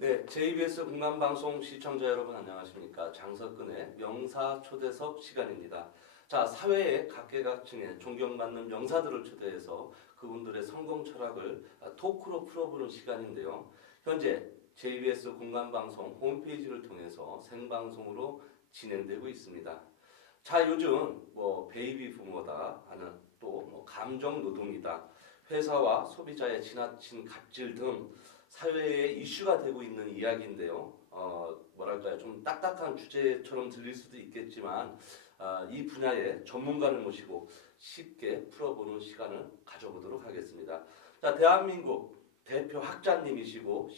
네, JBS 공감방송 시청자 여러분 안녕하십니까? 장석근의 명사 초대석 시간입니다. 자, 사회의 각계각층의 존경받는 명사들을 초대해서 그분들의 성공 철학을 토크로 풀어보는 시간인데요. 현재 JBS 공감방송 홈페이지를 통해서 생방송으로 진행되고 있습니다. 자, 요즘 베이비 부모다 하는 또 감정 노동이다, 회사와 소비자의 지나친 갑질 등 사회에 이슈가 되고 있는 이야기인데요. 뭐랄까요, 좀 딱딱한 주제처럼 들릴 수도 있겠지만 이 분야의 전문가를 모시고 쉽게 풀어보는 시간을 가져보도록 하겠습니다. 자, 대한민국 대표 학자님이시고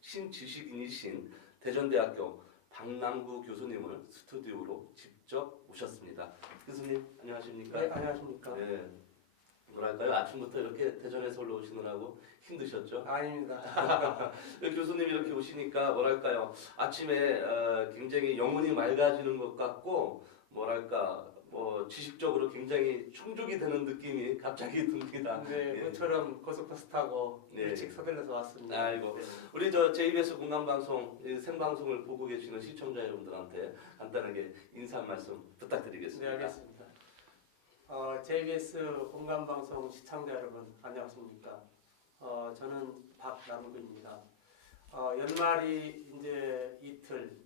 신지식인이신 대전대학교 박남구 교수님을 스튜디오로 직접 모셨습니다. 교수님 안녕하십니까? 네, 안녕하십니까? 네. 뭐랄까요? 아침부터 이렇게 대전에서 올라오시느라고 힘드셨죠? 아닙니다. 교수님이 이렇게 오시니까 뭐랄까요? 아침에 굉장히 영혼이 맑아지는 것 같고 뭐랄까 지식적으로 굉장히 충족이 되는 느낌이 갑자기 듭니다. 네, 예. 저처럼 고속버스 타고 네. 일찍 서둘러서 왔습니다. 아이고, 네. 우리 저 JBS 공감방송 생방송을 보고 계시는 시청자 여러분들한테 간단하게 인사 한 말씀 네, 부탁드리겠습니다. 알겠습니다. JBS 공감방송 시청자 여러분 안녕하십니까? 저는 박남구입니다. 연말이 이제 이틀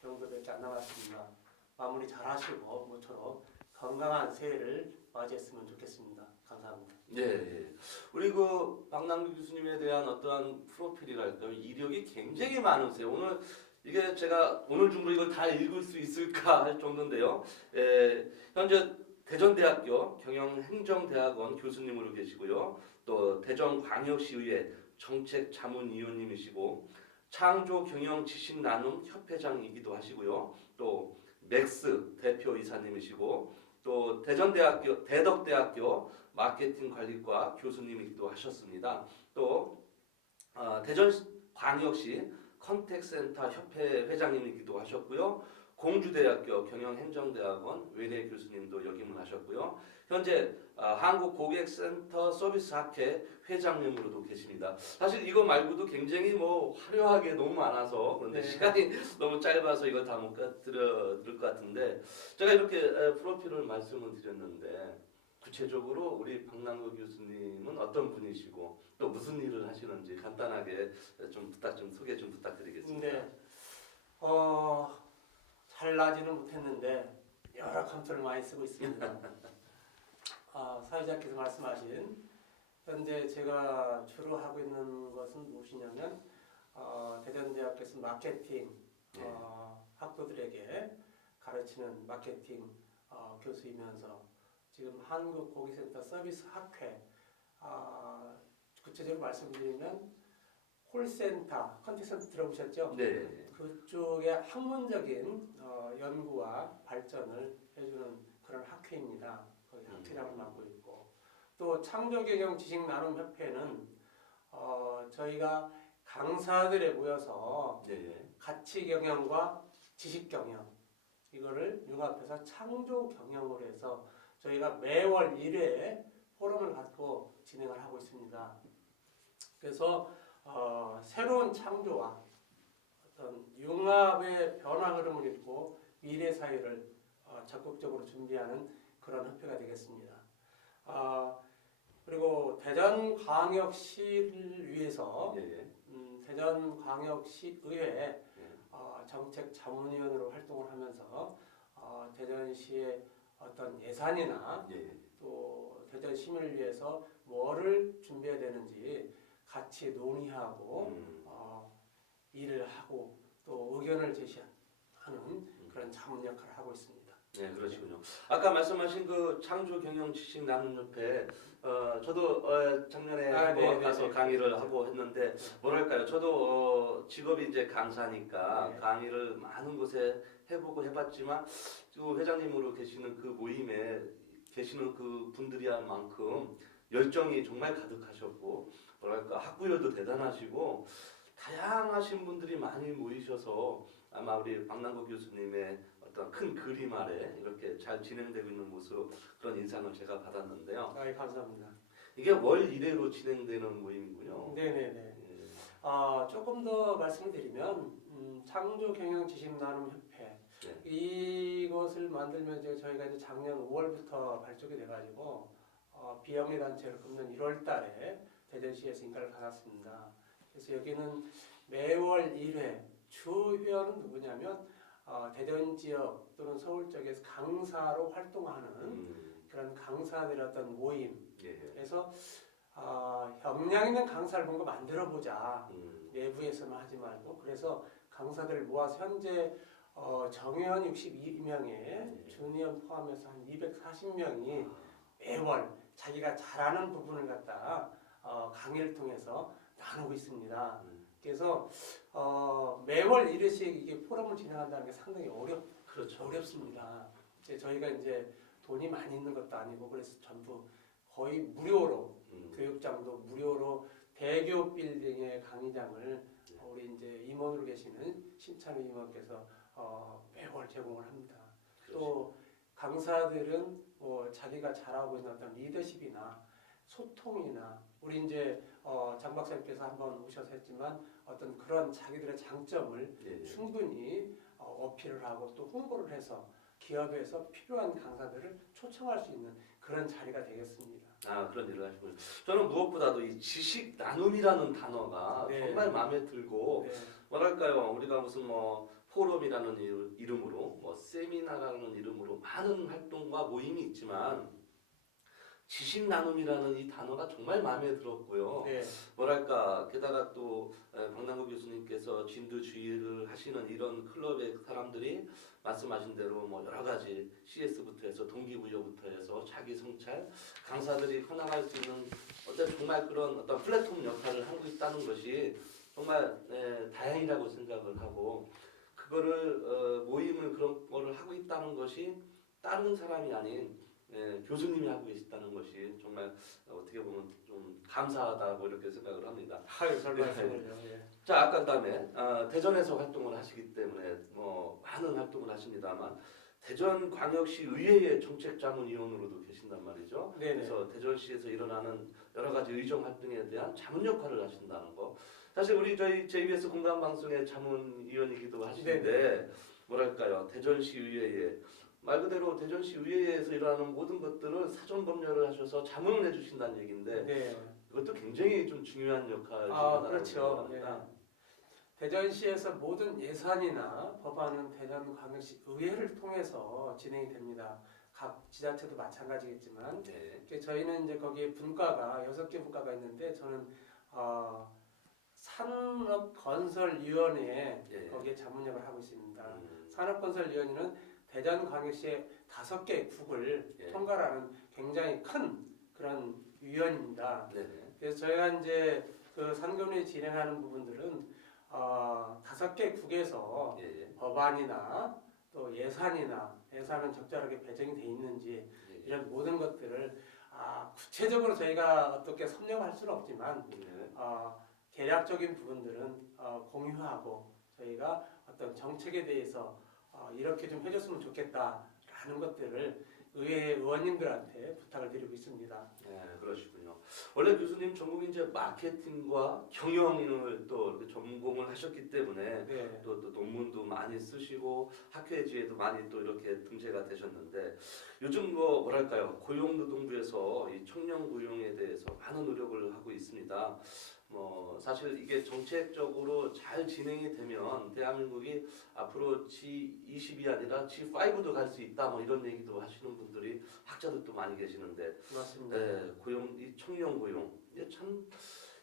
정도밖에 안 남았습니다. 마무리 잘하시고 모쪼록 건강한 새해를 맞이했으면 좋겠습니다. 감사합니다. 네, 예. 우리 그 박남규 교수님에 대한 어떠한 프로필이랄까요, 이력이 굉장히 많으세요. 오늘 이게 제가 오늘 중으로 이걸 다 읽을 수 있을까 할 정도인데요. 현재 대전대학교 경영행정대학원 교수님으로 계시고요. 또 대전광역시의회 정책자문위원님이시고 창조경영지식나눔협회장이기도 하시고요. 또 맥스 대표이사님이시고 또 대덕대학교 마케팅관리과 교수님이기도 하셨습니다. 또 대전광역시 컨택센터 협회 회장님이기도 하셨고요. 공주대학교 경영행정대학원 외래 교수님도 역임을 하셨고요. 현재 한국고객센터 서비스학회 회장님으로도 계십니다. 사실 이거 말고도 굉장히 화려하게 너무 많아서 그런데 네. 시간이 너무 짧아서 이걸 다 못 드릴 것 같은데 제가 이렇게 프로필을 말씀을 드렸는데 구체적으로 우리 박남구 교수님은 어떤 분이시고 또 무슨 일을 하시는지 간단하게 좀 소개 좀 부탁드리겠습니다. 네. 잘나지는 못했는데 여러 감투를 많이 쓰고 있습니다. 사회자께서 말씀하신 현재 제가 주로 하고 있는 것은 무엇이냐면 대전대학교에서 마케팅 학도들에게 가르치는 마케팅 교수이면서 지금 한국고객센터 서비스학회 구체적으로 말씀드리면 콜센터, 컨택센터 들어보셨죠? 네. 그쪽의 학문적인 연구와 발전을 해주는 그런 학회입니다. 거기 학회장을 맡고 있고 또 창조경영지식나눔협회는 저희가 강사들에 모여서 네. 가치경영과 지식경영 이거를 융합해서 창조경영으로 해서 저희가 매월 1회 포럼을 갖고 진행을 하고 있습니다. 그래서 새로운 창조와 어떤 융합의 변화 흐름을 읽고 미래 사회를 적극적으로 준비하는 그런 협회가 되겠습니다. 그리고 대전광역시를 위해서 네. 대전광역시의회 정책자문위원으로 활동을 하면서 대전시의 어떤 예산이나 네. 또 대전 시민을 위해서 뭐를 준비해야 되는지 같이 논의하고 일을 하고 또 의견을 제시하는 그런 자문 역할을 하고 있습니다. 네, 그러시군요. 아까 말씀하신 그 창조경영지식나눔협회 저도 작년에 한번 가서 강의를 하고 했는데 뭐랄까요? 저도 직업이 이제 강사니까 강의를 많은 곳에 해보고 해봤지만 그 회장님으로 계시는 그 모임에 계시는 그 분들이 한 만큼 열정이 정말 가득하셨고 뭐랄까 학구열도 대단하시고 다양하신 분들이 많이 모이셔서 아마 우리 박남구 교수님의 어떤 큰 그림 아래 이렇게 잘 진행되고 있는 모습 그런 인상을 제가 받았는데요. 감사합니다. 이게 월 1회로 진행되는 모임이군요. 네네네. 조금 더 말씀을 드리면 창조경영지식나눔협회 네. 이것을 만들면서 저희가 이제 작년 5월부터 발족이 돼가지고 비영리 단체로 금년 1월달에 대전시에서 인가를 받았습니다. 그래서 여기는 매월 1회 주 회원은 누구냐면 대전 지역 또는 서울 쪽에서 강사로 활동하는 그런 강사들의 어떤 모임. 예. 그래서 역량 있는 강사를 뭔가 만들어 보자. 내부에서만 하지 말고 그래서 강사들을 모아서 현재 정회원 62명에 주니어 포함해서 한 240명이 매월 자기가 잘하는 부분을 갖다 강의를 통해서 나누고 있습니다. 그래서 매월 1회씩 이게 포럼을 진행한다는 게 상당히 그렇죠. 어렵습니다. 저희가 이제 돈이 많이 있는 것도 아니고 그래서 전부 거의 무료로 교육장도 무료로 대교 빌딩의 강의장을 우리 이제 임원으로 계시는 신찬우 임원께서 매월 제공을 합니다. 또 강사들은 뭐 자기가 잘하고 있는 어떤 리더십이나 소통이나 우리 이제 장 박사님께서 한번 오셔서 했지만 어떤 그런 자기들의 장점을 충분히 어필을 하고 또 홍보를 해서 기업에서 필요한 강사들을 초청할 수 있는 그런 자리가 되겠습니다. 그런 일을 하시군요. 저는 무엇보다도 이 지식 나눔이라는 단어가 네. 정말 마음에 들고 네. 뭐랄까요, 우리가 무슨 뭐 포럼이라는 이름으로 뭐 세미나라는 이름으로 많은 활동과 모임이 있지만 지식 나눔이라는 이 단어가 정말 마음에 들었고요. 네. 뭐랄까, 게다가 또 박남구 교수님께서 진두지휘를 하시는 이런 클럽의 사람들이 말씀하신 대로 뭐 여러 가지 CS부터 해서 동기부여부터 해서 자기 성찰, 강사들이 커나갈 수 있는 정말 그런 어떤 플랫폼 역할을 하고 있다는 것이 정말 다행이라고 생각을 하고, 그거를 모임을 그런 거를 하고 있다는 것이 다른 사람이 아닌 교수님이 하고 계시다는 것이 정말 어떻게 보면 좀 감사하다고 이렇게 생각을 합니다. 별 말씀을요. 예. 자, 아까 그다음에 대전에서 활동을 하시기 때문에 뭐 많은 활동을 하십니다만 대전광역시 의회의 정책자문위원으로도 계신단 말이죠. 네네. 그래서 대전시에서 일어나는 여러 가지 의정 활동에 대한 자문 역할을 하신다는 거. 사실 우리 저희 JBS 공감방송의 자문위원이기도 하시는데 뭐랄까요, 대전시 의회에 말 그대로 대전시 의회에서 일어나는 모든 것들을 사전 검열을 하셔서 자문을 해주신다는 얘기인데 네. 그것도 굉장히 좀 중요한 역할을 그렇죠. 네. 대전시에서 모든 예산이나 법안은 대전광역시 의회를 통해서 진행이 됩니다. 각 지자체도 마찬가지겠지만 저희는 이제 거기에 분과가 6개 분과가 있는데 저는 산업건설위원회에 거기에 자문역을 하고 있습니다. 산업건설위원회는 대전광역시의 5개 국을 통괄하는 굉장히 큰 그런 위원입니다. 그래서 저희가 이제 그 상근위 진행하는 부분들은 5개 국에서 법안이나 또 예산은 적절하게 배정이 돼 있는지 이런 모든 것들을 구체적으로 저희가 어떻게 섭렵할 수는 없지만 계략적인 부분들은 공유하고 저희가 어떤 정책에 대해서 이렇게 좀 해줬으면 좋겠다라는 것들을 의회 의원님들한테 부탁을 드리고 있습니다. 네, 그러시군요. 원래 교수님 전공이 이제 마케팅과 경영을 또 이렇게 전공을 하셨기 때문에 또 논문도 많이 쓰시고 학회지에도 많이 또 이렇게 등재가 되셨는데 요즘 뭐랄까요, 고용노동부에서 이 청년 고용에 대해서 많은 노력을 하고 있습니다. 사실 이게 정책적으로 잘 진행이 되면 대한민국이 앞으로 G20이 아니라 G5도 갈 수 있다 이런 얘기도 하시는 분들이 학자들도 많이 계시는데 맞습니다. 이 청년 고용 참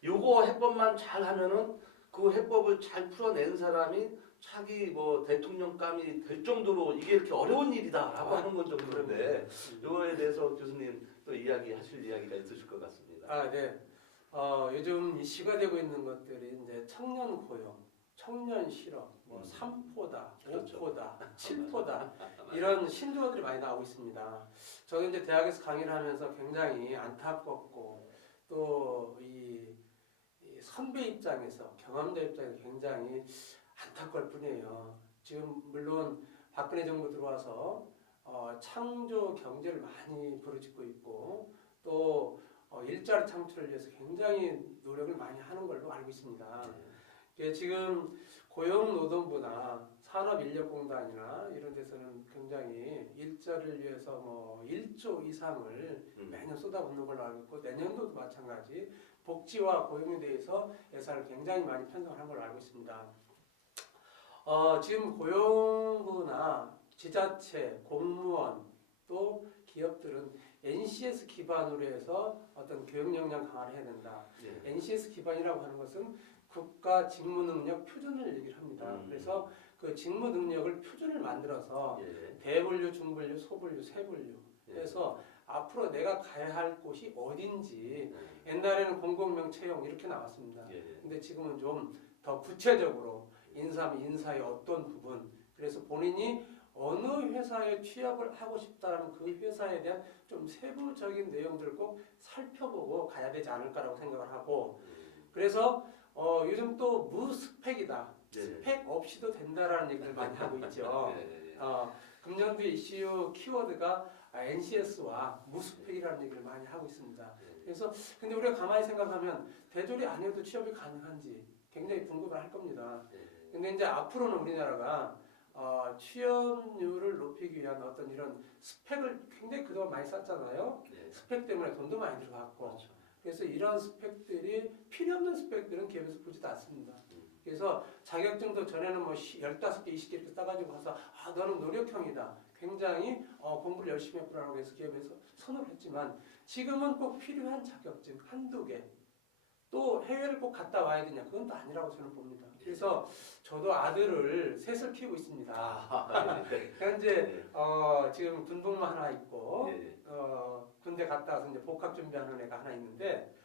요거 해법만 잘 하면은 그 해법을 잘 풀어낸 사람이 차기 대통령감이 될 정도로 이게 이렇게 어려운 일이다라고 하는 건 좀 그런데 요거에 대해서 교수님 또 하실 이야기가 있으실 것 같습니다. 네. 요즘 이슈가 되고 있는 것들이 이제 청년 고용, 청년 실업, 3포다, 5포다, 7포다 이런 신조어들이 많이 나오고 있습니다. 저도 이제 대학에서 강의를 하면서 굉장히 안타깝고 또 이 선배 입장에서 경험자 입장에서 굉장히 안타까울 뿐이에요. 지금 물론 박근혜 정부 들어와서 창조 경제를 많이 부르짖고 있고 또 일자리 창출을 위해서 굉장히 노력을 많이 하는 걸로 알고 있습니다. 지금 고용노동부나 산업인력공단이나 이런 데서는 굉장히 일자리를 위해서 뭐 1조 이상을 매년 쏟아붓는 걸로 알고 있고 내년도도 마찬가지 복지와 고용에 대해서 예산을 굉장히 많이 편성을 한 걸로 알고 있습니다. 지금 고용부나 지자체, 공무원 또 기업들은 NCS 기반으로 해서 어떤 교육 역량 강화를 해야 된다. NCS 기반이라고 하는 것은 국가 직무 능력 표준을 얘기를 합니다. 그래서 그 직무 능력을 표준을 만들어서 대분류, 중분류, 소분류, 세분류 해서 앞으로 내가 가야 할 곳이 어딘지 옛날에는 공공명 채용 이렇게 나왔습니다. 근데 지금은 좀 더 구체적으로 인사의 어떤 부분 그래서 본인이 어느 회사에 취업을 하고 싶다는 그 회사에 대한 좀 세부적인 내용들을 꼭 살펴보고 가야 되지 않을까라고 생각을 하고 그래서 요즘 또 무스펙이다. 스펙 없이도 된다라는 얘기를 많이 하고 있죠. 금년도 이슈 키워드가 NCS와 무스펙이라는 얘기를 많이 하고 있습니다. 그래서 근데 우리가 가만히 생각하면 대졸이 아니어도 취업이 가능한지 굉장히 궁금할 겁니다. 근데 이제 앞으로는 우리나라가 취업률을 높이기 위한 어떤 이런 스펙을 굉장히 그동안 많이 썼잖아요. 스펙 때문에 돈도 많이 들어갔고 그렇죠. 그래서 이런 스펙들이 필요 없는 스펙들은 기업에서 보지도 않습니다. 그래서 자격증도 전에는 뭐 15개, 20개 이렇게 따가지고 가서 너는 노력형이다. 굉장히 공부를 열심히 했구나라고 해서 기업에서 선호를 했지만 지금은 꼭 필요한 자격증 한두 개 또 해외를 꼭 갔다 와야 되냐 그건 또 아니라고 저는 봅니다. 그래서 저도 아들을 셋을 키우고 있습니다. 현재 지금 군복무 하나 있고 군대 갔다 와서 이제 복학 준비하는 애가 하나 있는데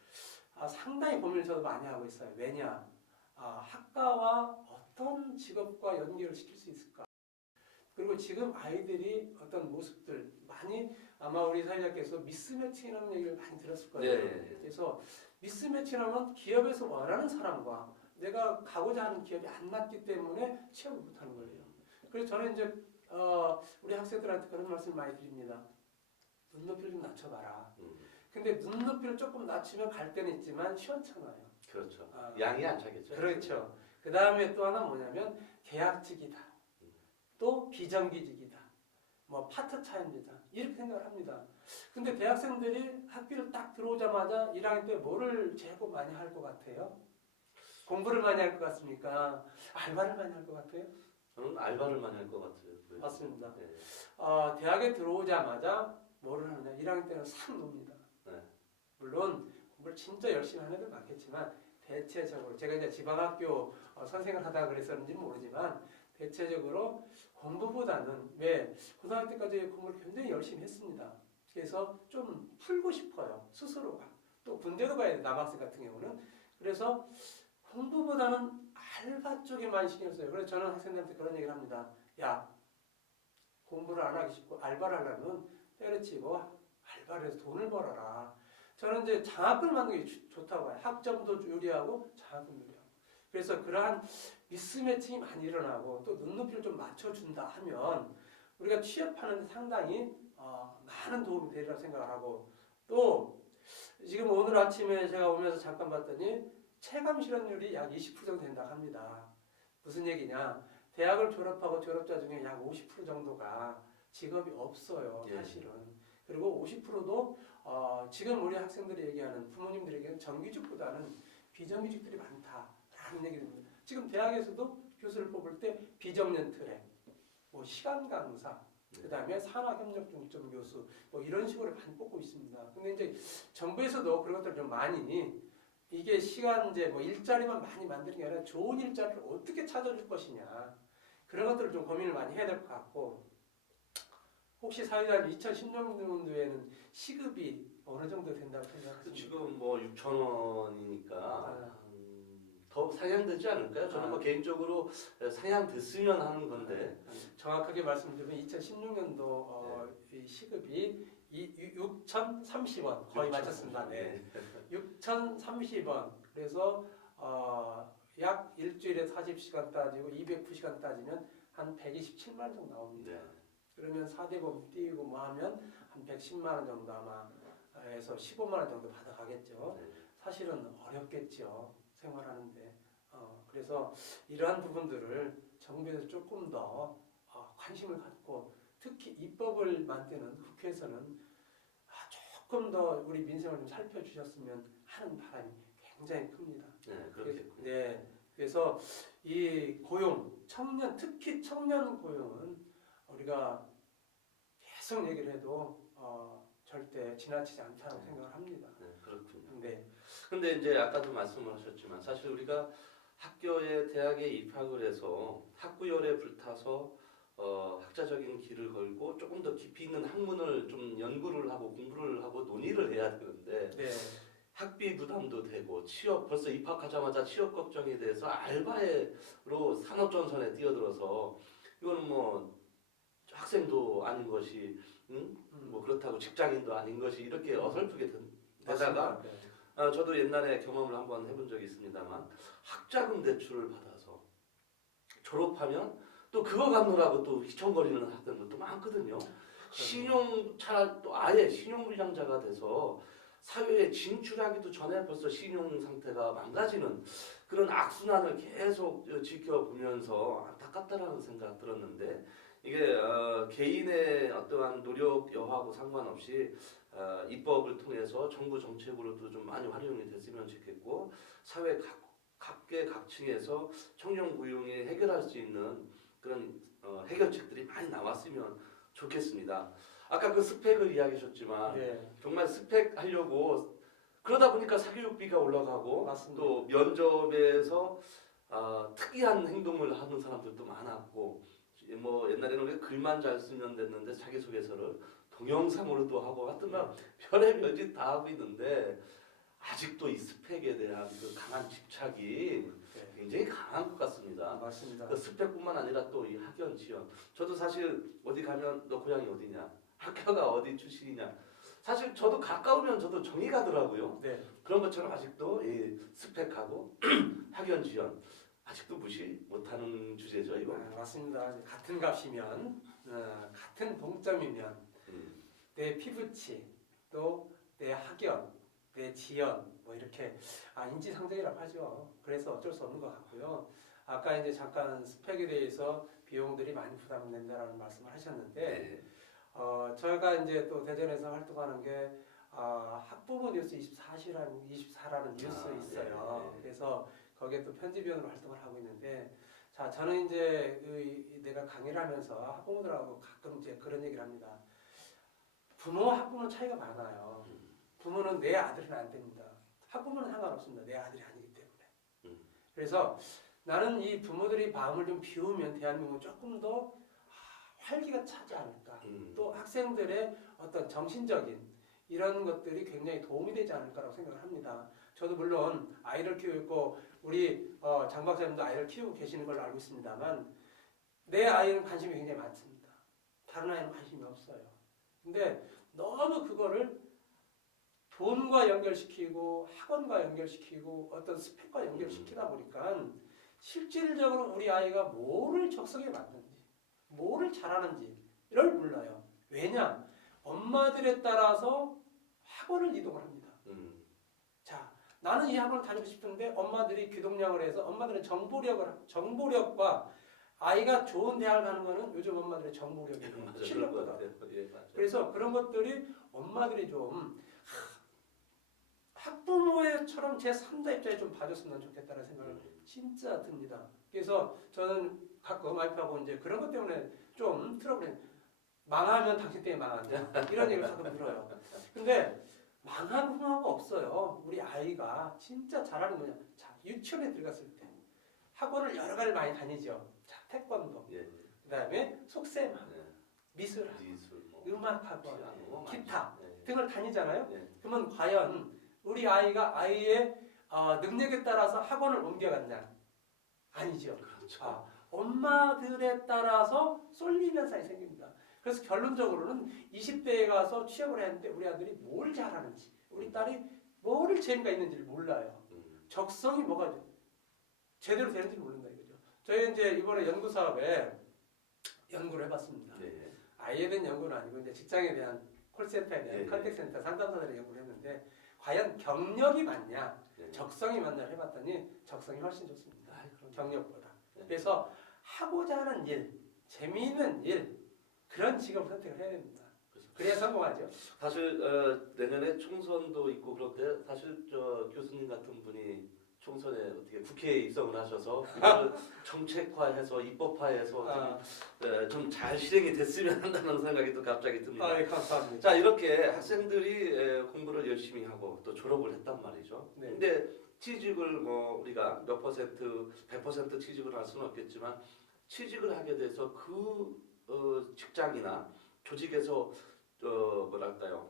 상당히 고민을 저도 많이 하고 있어요. 왜냐 학과와 어떤 직업과 연계를 시킬 수 있을까? 그리고 지금 아이들이 어떤 모습들 많이 아마 우리 사회자께서 미스매치라는 얘기를 많이 들었을 거예요. 그래서 미스매치라면 기업에서 원하는 사람과 내가 가고자 하는 기업이 안 맞기 때문에 취업을 못하는 거예요. 그래서 저는 이제 우리 학생들한테 그런 말씀을 많이 드립니다. 눈높이를 좀 낮춰봐라. 근데 눈높이를 조금 낮추면 갈 때는 있지만 시원찮아요. 그렇죠. 양이 안 차겠죠. 그렇죠. 그 다음에 또 하나 뭐냐면 계약직이다. 또 비정규직이다. 뭐 파트타임이다. 이렇게 생각을 합니다. 근데 대학생들이 학교를 딱 들어오자마자 1학년 때 뭐를 제일 많이 할 것 같아요? 공부를 많이 할 것 같습니까? 알바를 많이 할 것 같아요? 저는 알바를 많이 할 것 같아요. 맞습니다. 대학에 들어오자마자 뭐를 하느냐? 1학년 때는 싹 놉니다. 물론 공부를 진짜 열심히 하는 애들 많겠지만 대체적으로 제가 이제 지방학교 선생을 하다가 그랬었는지 모르지만 대체적으로 공부보다는 왜 고등학교 때까지 공부를 굉장히 열심히 했습니다. 그래서 좀 풀고 싶어요. 스스로가. 또 군대도 가야 돼. 남학생 같은 경우는. 그래서 공부보다는 알바 쪽에 많이 신경 써요. 그래서 저는 학생들한테 그런 얘기를 합니다. 야, 공부를 안 하기 쉽고 알바를 하려면 때려치고 알바를 해서 돈을 벌어라. 저는 이제 장학금을 만드는 게 좋다고 봐요. 학점도 유리하고 장학금도 유리하고. 그래서 그러한 미스매칭이 많이 일어나고 또 눈높이를 좀 맞춰준다 하면 우리가 취업하는 데 상당히 많은 도움이 되리라고 생각을 하고 또 지금 오늘 아침에 제가 오면서 잠깐 봤더니 체감 실업률이 약 20% 정도 된다고 합니다. 무슨 얘기냐? 대학을 졸업하고 졸업자 중에 약 50% 정도가 직업이 없어요. 사실은. 그리고 50%도 지금 우리 학생들이 얘기하는 부모님들에게는 정규직보다는 비정규직들이 많다라는 얘기입니다. 지금 대학에서도 교수를 뽑을 때 비정년 트랙, 뭐 시간 강사, 그다음에 산학협력 중점 교수, 뭐 이런 식으로 많이 뽑고 있습니다. 근데 이제 정부에서도 그런 것들 좀 많이 이게 시간제 뭐 일자리만 많이 만드는 게 아니라 좋은 일자리를 어떻게 찾아줄 것이냐 그런 것들을 좀 고민을 많이 해야 될 것 같고 혹시 사회자님 2016년도에는 시급이 어느 정도 된다고 생각하십니까? 지금 뭐 6,000원이니까 더 상향되지 않을까요? 저는 뭐 개인적으로 상향됐으면 하는 건데 정확하게 말씀드리면 2016년도 이 시급이 6,030원 거의 맞췄습니다. 네. 6,030원 그래서 약 일주일에 40시간 따지고 209시간 따지면 한 127만 원 정도 나옵니다. 그러면 4대보험 띄우고 뭐 하면 한 110만 원 정도 아마 에서 15만 원 정도 받아가겠죠. 네. 사실은 어렵겠죠. 생활하는데. 그래서 이러한 부분들을 정부에서 조금 더 관심을 갖고 특히 입법을 만드는 국회에서는 조금 더 우리 민생을 좀 살펴주셨으면 하는 바람이 굉장히 큽니다. 네, 그렇겠군요. 네, 그래서 이 고용, 청년, 특히 청년 고용은 우리가 계속 얘기를 해도 절대 지나치지 않다고 생각을 합니다. 네, 그렇군요. 네, 근데 이제 아까도 말씀을 하셨지만 사실 우리가 학교에 대학에 입학을 해서 학구열에 불타서 학자적인 길을 걸고 조금 더 깊이 있는 학문을 좀 연구를 하고 공부를 하고 논의를 해야 되는데 네, 학비 부담도 되고 취업 벌써 입학하자마자 취업 걱정에 대해서 알바로 산업전선에 뛰어들어서 이거는 뭐 학생도 아닌 것이 뭐 그렇다고 직장인도 아닌 것이 이렇게 어설프게 되다가 맞습니다. 네. 저도 옛날에 경험을 한번 해본 적이 있습니다만 학자금 대출을 받아서 졸업하면 또 그거 갚느라고 또 휘청거리는 학생들도 많거든요. 신용차 또 아예 신용불량자가 돼서 사회에 진출하기도 전에 벌써 신용 상태가 망가지는 그런 악순환을 계속 지켜보면서 안타깝다라는 생각 들었는데 이게 개인의 어떠한 노력 여하고 상관없이 입법을 통해서 정부 정책으로도 좀 많이 활용이 됐으면 좋겠고 사회 각계각층에서 청년 고용이 해결할 수 있는 그런 해결책들이 많이 나왔으면 좋겠습니다. 아까 그 스펙을 이야기하셨지만 네, 정말 스펙 하려고 그러다 보니까 사교육비가 올라가고 맞습니다. 또 면접에서 특이한 행동을 하는 사람들도 많았고 뭐 옛날에는 우리가 글만 잘 쓰면 됐는데 자기소개서를 동영상으로도 하고 하여튼간 별의별 짓 다 하고 있는데 아직도 이 스펙에 대한 그 강한 집착이 네. 굉장히 강한 것 같습니다. 맞습니다. 그 스펙뿐만 아니라 또 이 학연 지연. 저도 사실 어디 가면 너 고향이 어디냐, 학교가 어디 출신이냐. 사실 저도 가까우면 저도 정이 가더라고요. 네, 그런 것처럼 아직도 이 스펙하고 학연 지연 아직도 무시 못하는 주제죠 이거. 맞습니다. 이제 같은 값이면, 같은 동점이면 음. 내 피부치, 또 내 학연, 내 지연, 뭐 이렇게 인지상정이라고 하죠. 그래서 어쩔 수 없는 것 같고요. 아까 이제 잠깐 스펙에 대해서 비용들이 많이 부담된다라는 말씀을 하셨는데, 네. 저희가 이제 또 대전에서 활동하는 게 학부모 뉴스 24라는 뉴스 있어요. 네. 그래서 거기에 또 편집위원으로 활동을 하고 있는데, 자 저는 이제 내가 강의를 하면서 학부모들하고 가끔 이제 그런 얘기를 합니다. 부모와 학부모는 차이가 많아요. 부모는 내 아들은 안 됩니다. 학부모는 상관없습니다. 내 아들이 아니기 때문에. 그래서 나는 이 부모들이 마음을 좀 비우면 대한민국은 조금 더 활기가 차지 않을까. 또 학생들의 어떤 정신적인 이런 것들이 굉장히 도움이 되지 않을까라고 생각을 합니다. 저도 물론 아이를 키우고 있고 우리 장 박사님도 아이를 키우고 계시는 걸로 알고 있습니다만 내 아이는 관심이 굉장히 많습니다. 다른 아이는 관심이 없어요. 근데 너무 그거를 돈과 연결시키고 학원과 연결시키고 어떤 스펙과 연결시키다 보니까 실질적으로 우리 아이가 뭐를 적성에 맞는지 뭐를 잘하는지를 몰라요. 왜냐? 엄마들에 따라서 학원을 이동을 합니다. 자, 나는 이 학원을 다니고 싶은데 엄마들이 귀동냥을 해서 엄마들의 정보력과 아이가 좋은 대학을 가는 거는 요즘 엄마들의 정보력이에요. 실력보다. 예, 맞아요. 그래서 그런 것들이 엄마들이 좀 학부모처럼 제 3자 입장에 좀 봐줬으면 좋겠다는 생각을 진짜 듭니다. 그래서 저는 가끔 와이프하고 이제 그런 것 때문에 좀 트러블이 망하면 당신 때문에 망한다 이런 얘기를 가끔 들어요. 근데 망한 부모가 없어요. 우리 아이가 진짜 잘하는 거냐? 자, 유치원에 들어갔을 때 학원을 여러 가지를 많이 다니죠. 자, 태권도, 예. 그다음에 속세마, 네. 미술, 뭐, 음악학원, 피아노, 기타 네. 등을 다니잖아요. 네. 그러면 과연 우리 아이가 아이의 능력에 따라서 학원을 옮겨갔냐? 아니죠. 그렇죠. 엄마들에 따라서 쏠림 현상이 생깁니다. 그래서 결론적으로는 20대에 가서 취업을 했는데 우리 아들이 뭘 잘하는지, 우리 딸이 뭐를 재미가 있는지를 몰라요. 적성이 뭐가 제대로 되는지 모른다 이거죠. 저희 이제 이번에 연구 사업에 연구를 해봤습니다. 네. 아이에 대한 연구는 아니고 이제 직장에 대한 콜센터에 대한 예. 컨택센터 상담사들이 연구를 했는데 과연 경력이 맞냐, 예. 적성이 맞냐 해봤더니 적성이 훨씬 좋습니다. 아, 그럼요. 경력보다. 예. 그래서 하고자 하는 일, 재미있는 일 그런 직업을 선택을 해야 됩니다. 그래야 성공하죠. 사실 내년에 총선도 있고 그런데 사실 저 교수님 같은 분이 총선에 어떻게 국회에 입성을 하셔서 이거를 정책화해서 입법화해서 좀 잘 실행이 됐으면 한다는 생각이 또 갑자기 듭니다. 예, 감사합니다. 자, 이렇게 학생들이 공부를 열심히 하고 또 졸업을 했단 말이죠. 네. 근데 취직을 뭐 우리가 몇 퍼센트, 100% 취직을 할 수는 없겠지만 취직을 하게 돼서 그 직장이나 조직에서 뭐랄까요,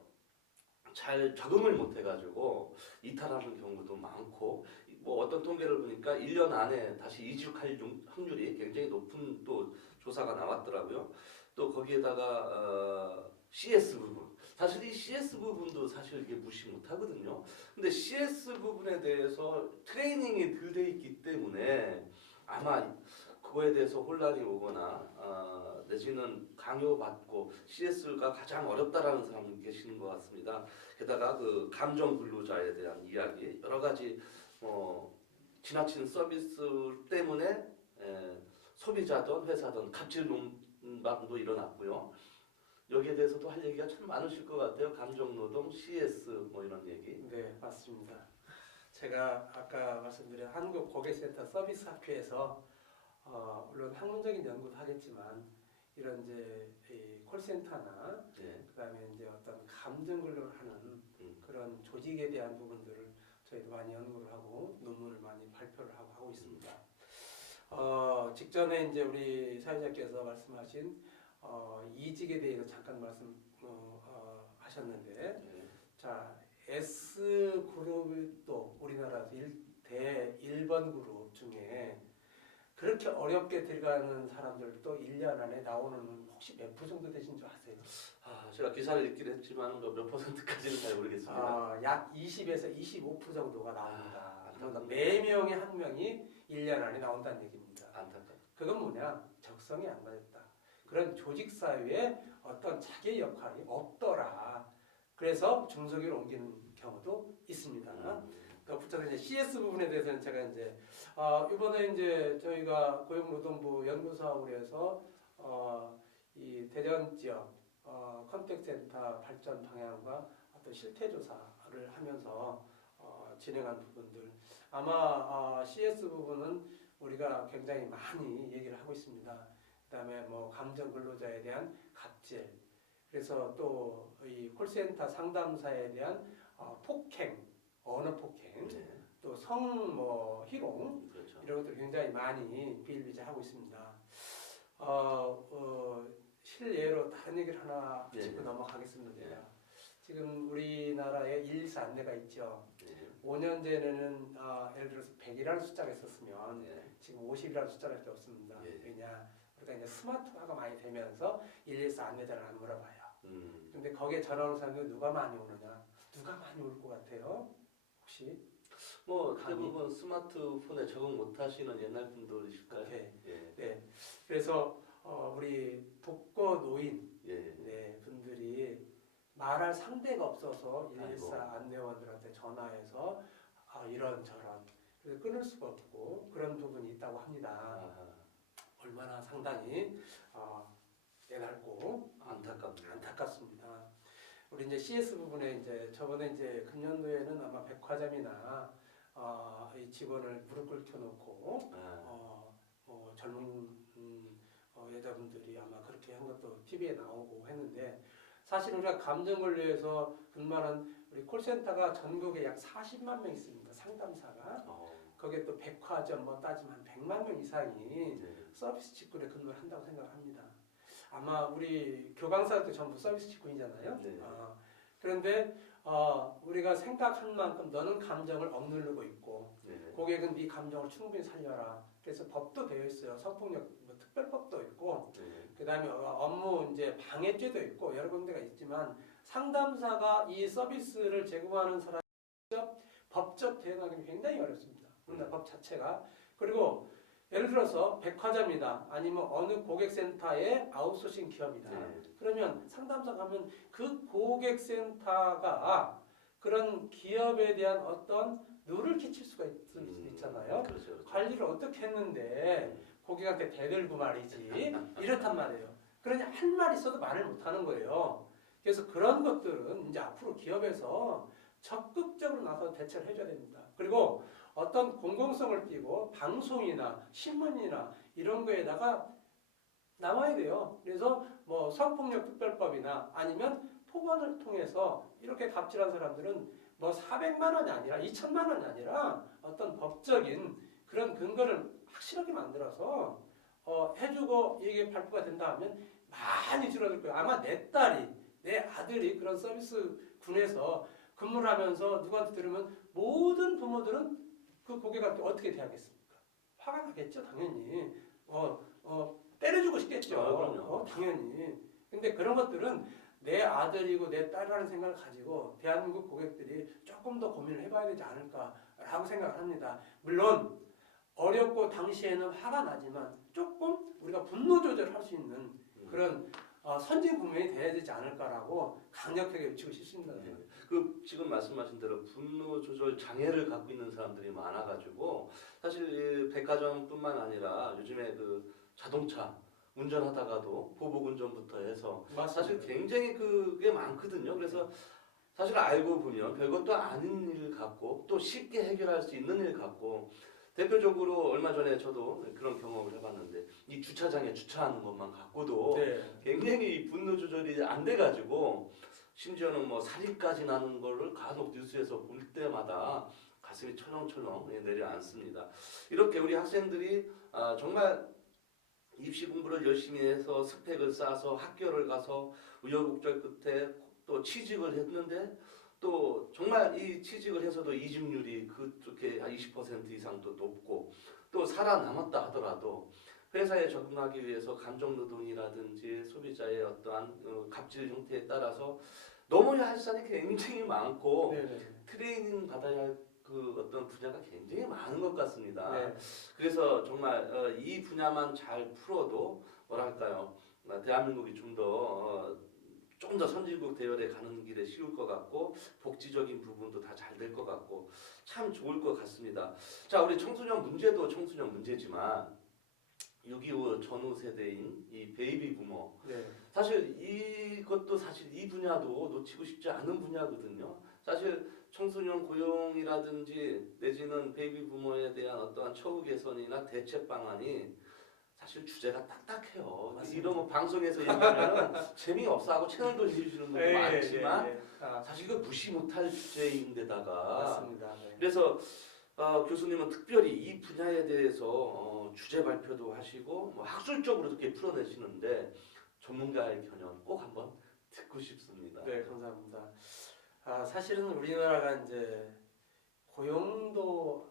잘 적응을 못 해가지고 이탈하는 경우도 많고, 뭐 어떤 통계를 보니까 1년 안에 다시 이직할 확률이 굉장히 높은 또 조사가 나왔더라고요. 또 거기에다가 CS 부분, 사실 이 CS 부분도 사실 이게 무시 못 하거든요. 근데 CS 부분에 대해서 트레이닝이 덜 돼 있기 때문에 아마 그거에 대해서 혼란이 오거나 내지는 강요받고 CS가 가장 어렵다라는 사람이 계시는 것 같습니다. 게다가 그 감정 근로자에 대한 이야기, 여러 가지 지나친 서비스 때문에 소비자든 회사든 갑질 논란도 일어났고요. 여기에 대해서도 할 얘기가 참 많으실 것 같아요. 감정노동, CS 뭐 이런 얘기. 네, 맞습니다. 제가 아까 말씀드린 한국고객센터 서비스학회에서 물론 학문적인 연구도 하겠지만 이런 이제 이 콜센터나 네. 그다음에 이제 어떤 감정 근로를 하는 그런 조직에 대한 부분들을 저희도 많이 연구를 하고 논문을 많이 발표를 하고 있습니다. 직전에 이제 우리 사회자께서 말씀하신 이직에 대해서 잠깐 하셨는데, 네. 자 S 그룹도 우리나라에서 대 1번 그룹 중에 그렇게 어렵게 들어가는 사람들도 1년 안에 나오는 혹시 몇 프로 정도 되신 줄 아세요? 제가 기사를 읽긴 했지만 몇 퍼센트까지는 잘 모르겠습니다. 약 20에서 25% 정도가 나옵니다. 안타깝네요. 그러니까 4명에 1명이 1년 안에 나온다는 얘기입니다. 안타깝. 그건 뭐냐? 적성이 안 맞았다. 그런 조직 사회에 어떤 자기 역할이 없더라. 그래서 중소기업으로 옮기는 경우도 있습니다. 붙여서 이제 CS 부분에 대해서는 제가 이제 이번에 이제 저희가 고용노동부 연구사업을 해서 이 대전 지역 컨택센터 발전 방향과 어떤 실태 조사를 하면서 진행한 부분들, 아마 CS 부분은 우리가 굉장히 많이 얘기를 하고 있습니다. 그다음에 뭐 감정 근로자에 대한 갑질, 그래서 또 이 콜센터 상담사에 대한 폭행, 언어 폭행, 네. 또 성 희롱, 그렇죠. 이런 것들 굉장히 많이 비일비재하고 있습니다. 실례로 다른 얘기를 하나 네. 짚고 넘어가겠습니다. 네. 지금 우리나라에 114 안내가 있죠. 네. 5년 전에는 예를 들어서 100이라는 숫자가 있었으면 네. 지금 50이라는 숫자밖에 없습니다. 예. 왜냐? 우리가 이제 스마트화가 많이 되면서 114 안내자를 안 물어봐요. 근데 거기에 전화 오는 사람들이 누가 많이 오느냐? 누가 많이 올 것 같아요? 혹시? 뭐 감이? 대부분 스마트폰에 적응 못하시는 옛날 분들이실까요? 오케이. 예. 네. 그래서 우리 독거 노인 예. 분들이 말할 상대가 없어서 114 아이고. 안내원들한테 전화해서 이런저런 그래서 끊을 수가 없고 그런 부분이 있다고 합니다. 아하. 얼마나 상당히 깨달고 안타깝네요. 안타깝습니다. 우리 이제 CS 부분에 이제 저번에 이제 금년도에는 아마 백화점이나 이 직원을 무릎 꿇혀놓고 젊은 여자분들이 아마 그렇게 한 것도 TV에 나오고 했는데, 사실 우리가 감정근로에서 근무하는 우리 콜센터가 전국에 약 40만 명 있습니다. 상담사가. 거기에 또 백화점 따지면 100만 명 이상이 네. 서비스 직군에 근무를 한다고 생각합니다. 아마 우리 교강사도 전부 서비스 직군이잖아요. 네. 그런데 우리가 생각한 만큼 너는 감정을 억누르고 있고 네. 고객은 네 감정을 충분히 살려라. 그래서 법도 되어 있어요. 성폭력 특별법도 있고, 네. 그다음에 업무 이제 방해죄도 있고 여러 군데가 있지만 상담사가 이 서비스를 제공하는 사람 법적 대응하기는 굉장히 어렵습니다. 우리나라 법 자체가. 그리고 예를 들어서 백화점이다 아니면 어느 고객센터의 아웃소싱 기업이다. 네. 그러면 상담사 가면 그 고객센터가 그런 기업에 대한 어떤 누를 끼칠 수가 있을 수 있잖아요. 그렇죠, 그렇죠. 관리를 어떻게 했는데 고객한테 대들고 말이지 이렇단 말이에요. 그러니 할 말 있어도 말을 못하는 거예요. 그래서 그런 것들은 이제 앞으로 기업에서 적극적으로 나서 대처를 해줘야 됩니다. 그리고 어떤 공공성을 띠고 방송이나 신문이나 이런 거에다가 나와야 돼요. 그래서 뭐 성폭력 특별법이나 아니면 법원을 통해서 이렇게 갑질한 사람들은 뭐 400만 원이 아니라 2천만 원이 아니라 어떤 법적인 그런 근거를 확실하게 만들어서 해주고 이게 발표가 된다 하면 많이 줄어들 거예요. 아마 내 딸이 내 아들이 그런 서비스 군에서 근무를 하면서 누구한테 들으면 모든 부모들은 그 고객한테 어떻게 대하겠습니까? 화가 나겠죠, 당연히. 때려주고 싶겠죠. 그럼요. 당연히. 근데 그런 것들은 내 아들이고 내 딸이라는 생각을 가지고 대한민국 고객들이 조금 더 고민을 해봐야 되지 않을까라고 생각을 합니다. 물론 어렵고 당시에는 화가 나지만 조금 우리가 분노 조절을 할 수 있는 그런 선진 국민이 돼야 되지 않을까라고 강력하게 외치고 싶습니다. 네. 그 지금 말씀하신 대로 분노 조절 장애를 갖고 있는 사람들이 많아가지고 사실 이 백화점뿐만 아니라 요즘에 그 자동차 운전하다가도 보복 운전부터 해서 사실 굉장히 그게 많거든요. 그래서 사실 알고 보면 별것도 아닌 일 같고 또 쉽게 해결할 수 있는 일 같고 대표적으로 얼마 전에 저도 그런 경험을 해봤는데 이 주차장에 주차하는 것만 갖고도 네. 굉장히 분노 조절이 안 돼가지고 심지어는 뭐 살인까지 나는 거를 간혹 뉴스에서 볼 때마다 가슴이 철렁철렁 내려앉습니다. 이렇게 우리 학생들이 정말 입시 공부를 열심히 해서 스펙을 쌓아서 학교를 가서 우여곡절 끝에 또 취직을 했는데 또 정말 이 취직을 해서도 이직률이 그렇게 한 20% 이상 또 높고 또 살아남았다 하더라도 회사에 적응하기 위해서 감정노동이라든지 소비자의 어떠한 갑질 형태에 따라서 넘어야 할 산이 굉장히 많고 네네. 트레이닝 받아야 할 그 어떤 분야가 굉장히 많은 것 같습니다. 네. 그래서 정말 이 분야만 잘 풀어도 뭐랄까요, 대한민국이 조금 더 선진국 대열에 가는 길에 쉬울 것 같고 복지적인 부분도 다 잘 될 것 같고 참 좋을 것 같습니다. 자, 우리 청소년 문제도 청소년 문제지만 6.25 전후 세대인 이 베이비 부머 네. 사실 이것도 사실 이 분야도 놓치고 싶지 않은 분야거든요. 사실 청소년 고용이라든지 내지는 베이비 부머에 대한 어떠한 처우 개선이나 대책 방안이 사실 주제가 딱딱해요. 맞습니다. 이런 거 방송에서 얘기하면 재미없어하고 채널 돌리시는 분도 많지만 사실 이거 무시 못할 주제인데다가 맞습니다. 네. 그래서 교수님은 특별히 이 분야에 대해서 주제 발표도 하시고 뭐 학술적으로 이렇게 풀어내시는데 전문가의 견해 꼭 한번 듣고 싶습니다. 네, 감사합니다. 사실은 우리나라가 이제 고용도